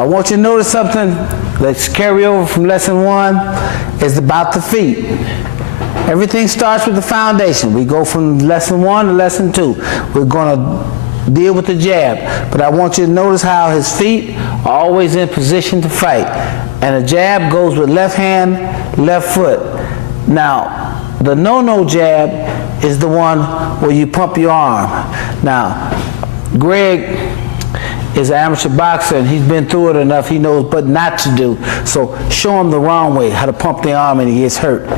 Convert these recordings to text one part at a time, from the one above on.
I want you to notice something. Let's carry over from lesson 1. It's about the feet. Everything starts with the foundation. We go from lesson 1 to lesson 2. We're going to deal with the jab. But I want you to notice how his feet are always in position to fight. And the jab goes with left hand, left foot. Now, the no-no jab is the one where you pump your arm. Now, Greg is an amateur boxer and he's been through it enough. He knows what not to do. So show him the wrong way, how to pump the arm and he gets hurt.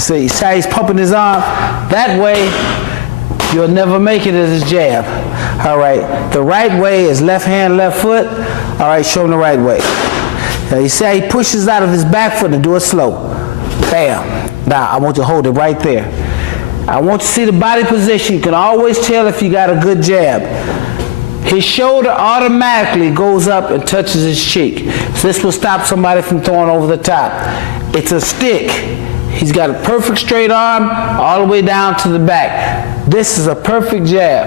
See how he's pumping his arm? That way, you'll never make it as a jab. All right, the right way is left hand, left foot. All right, show him the right way. Now you see how he pushes out of his back foot and do it slow. Bam. Now, I want you to hold it right there. I want you to see the body position. You can always tell if you got a good jab. His shoulder automatically goes up and touches his cheek. So this will stop somebody from throwing over the top. It's a stick. He's got a perfect straight arm all the way down to the back. This is a perfect jab.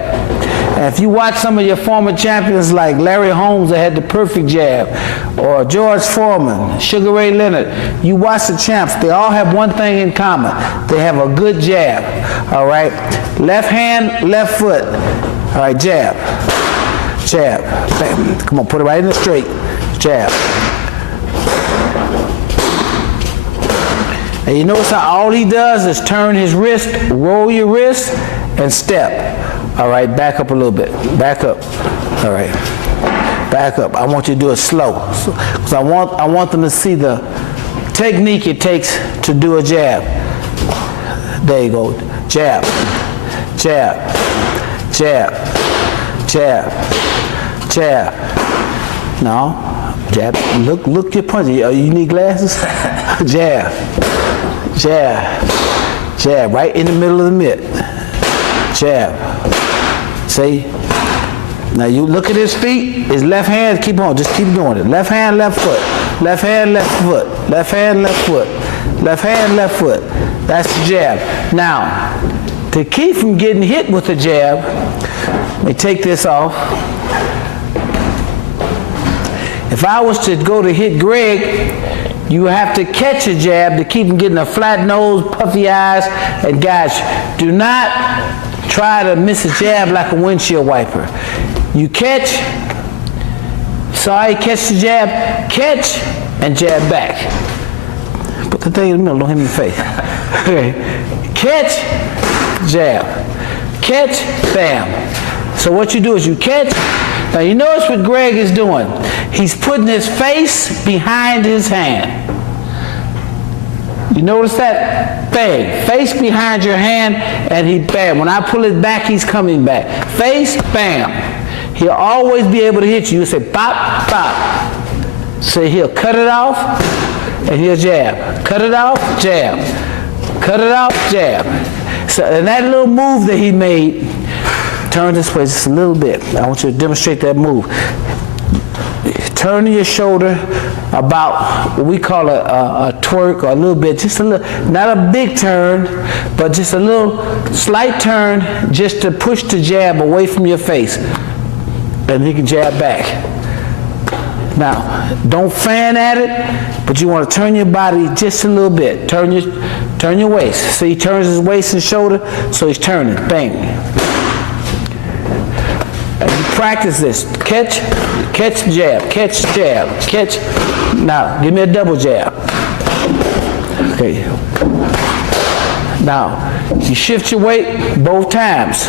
And if you watch some of your former champions like Larry Holmes that had the perfect jab, or George Foreman, Sugar Ray Leonard, you watch the champs, they all have one thing in common. They have a good jab. All right? Left hand, left foot. All right, jab. Jab. Bam. Come on, put it right in the straight. Jab. And you notice how all he does is turn his wrist, roll your wrist, and step. All right, back up a little bit. Back up. All right. Back up. I want you to do it slow. Because I want them to see the technique it takes to do a jab. There you go. Jab. Jab. Jab. Jab. Jab. No. Jab. Look your punch. You need glasses? Jab. Jab. Jab. Right in the middle of the mitt. Jab. See? Now you look at his feet. His left hand, keep on. Just keep doing it. Left hand, left foot. Left hand, left foot. Left hand, left foot. Left hand, left foot. That's the jab. Now, to keep from getting hit with the jab, let me take this off. If I was to go to hit Greg, you have to catch a jab to keep him getting a flat nose, puffy eyes, and guys, do not try to miss a jab like a windshield wiper. You catch, sorry, catch the jab, catch, and jab back. Put the thing in the middle, don't hit me in the face. Okay. Catch, jab. Catch, bam. So what you do is you catch. Now you notice what Greg is doing. He's putting his face behind his hand. You notice that? Bang. Face behind your hand, and he bam. When I pull it back, he's coming back. Face, bam. He'll always be able to hit you. You say, pop, pop. So he'll cut it off, and he'll jab. Cut it off, jab. Cut it off, jab. So, and that little move that he made, turn this way just a little bit. I want you to demonstrate that move. Turning your shoulder about what we call a twerk, or a little bit, just a little, not a big turn, but just a little slight turn just to push the jab away from your face. And he can jab back. Now, don't fan at it, but you want to turn your body just a little bit. Turn your waist. So he turns his waist and shoulder, so he's turning. Bang. And you practice this. Catch, jab, catch, jab, catch. Now, give me a double jab. Okay. Now, you shift your weight both times.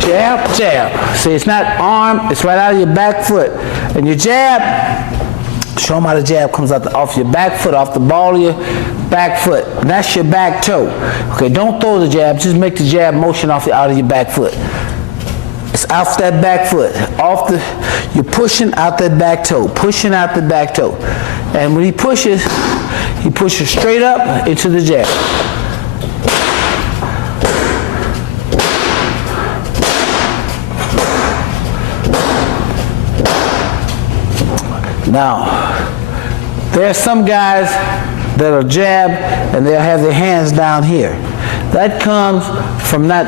Jab, jab. See, it's not arm, it's right out of your back foot. And your jab, show them how the jab comes out off your back foot, off the ball of your back foot. And that's your back toe. Okay, don't throw the jab, just make the jab motion out of your back foot. It's off that back foot. You're pushing out that back toe, pushing out the back toe. And when he pushes straight up into the jab. Now, there are some guys that are jab and they'll have their hands down here. That comes from not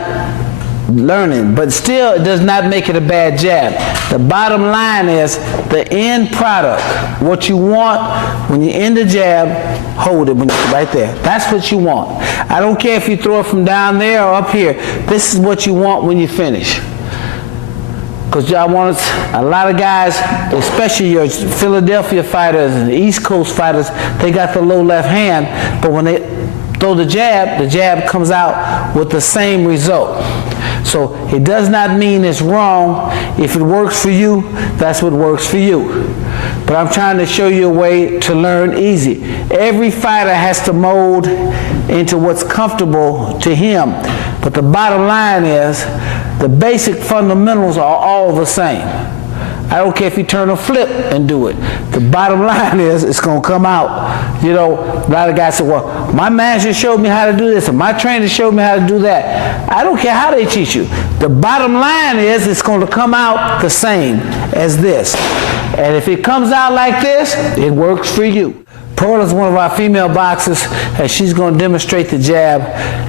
learning, but still it does not make it a bad jab. The bottom line is the end product. What you want when you end the jab, hold it right there. That's what you want. I don't care if you throw it from down there or up here. This is what you want when you finish. Because y'all want a lot of guys, especially your Philadelphia fighters and the East Coast fighters, they got the low left hand, but when they throw the jab comes out with the same result. So it does not mean it's wrong. If it works for you, that's what works for you. But I'm trying to show you a way to learn easy. Every fighter has to mold into what's comfortable to him. But the bottom line is, the basic fundamentals are all the same. I don't care if you turn a flip and do it. The bottom line is it's going to come out. You know, a lot of guys say, well, my manager showed me how to do this, and my trainer showed me how to do that. I don't care how they teach you. The bottom line is it's going to come out the same as this. And if it comes out like this, it works for you. Pearl is one of our female boxers, and she's going to demonstrate the jab.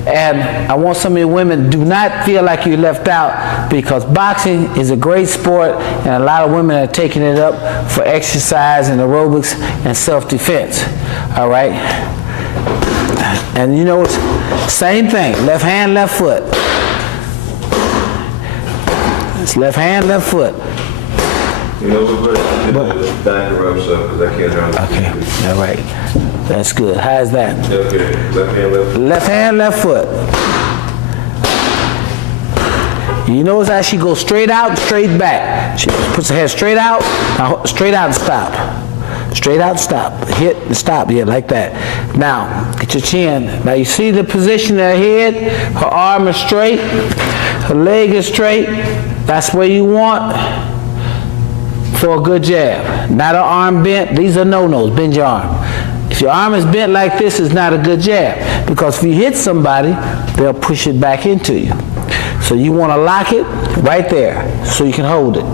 And I want some of you women, do not feel like you're left out, because boxing is a great sport, and a lot of women are taking it up for exercise and aerobics and self-defense. All right? And you know, same thing, left hand, left foot. It's left hand, left foot. You know, back the ropes up because I can't run. Okay, all right. That's good. How is that? Okay, left hand, left foot. Left hand, left foot. You notice how she goes straight out and straight back. She puts her head straight out, now straight out and stop. Straight out and stop. Hit and stop, yeah, like that. Now, get your chin. Now you see the position of her head? Her arm is straight, her leg is straight. That's where you want for a good jab. Not an arm bent. These are no-nos. Bend your arm. If your arm is bent like this, it's not a good jab, because if you hit somebody, they'll push it back into you. So you want to lock it right there so you can hold it.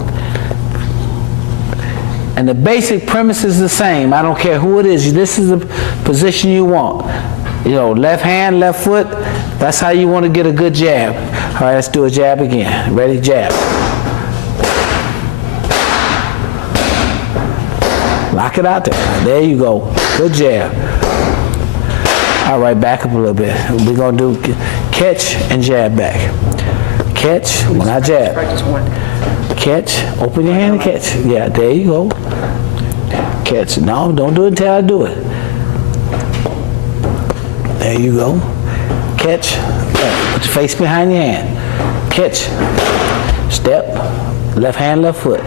And the basic premise is the same. I don't care who it is. This is the position you want. You know, left hand, left foot. That's how you want to get a good jab. All right, let's do a jab again. Ready? Jab. Lock it out there. There you go. Good jab. All right, back up a little bit. We're going to do catch and jab back. Catch, when I jab. Catch, open your hand and catch. Yeah, there you go. Catch. No, don't do it until I do it. There you go. Catch. Put your face behind your hand. Catch. Step. Left hand, left foot.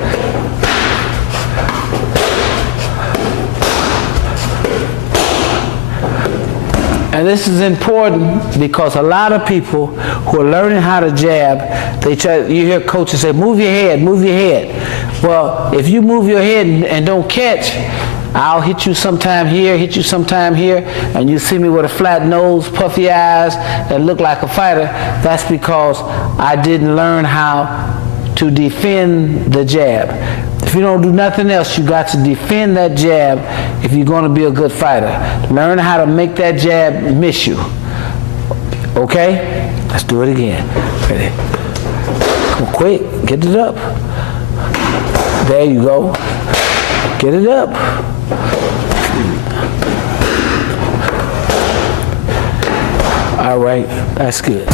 And this is important because a lot of people who are learning how to jab, you hear coaches say, move your head, move your head. Well, if you move your head and don't catch, I'll hit you sometime here, hit you sometime here, and you see me with a flat nose, puffy eyes, and look like a fighter. That's because I didn't learn how to defend the jab. If you don't do nothing else, you got to defend that jab if you're going to be a good fighter. Learn how to make that jab miss you. Okay? Let's do it again. Ready? Come on, quick. Get it up. There you go. Get it up. All right. That's good.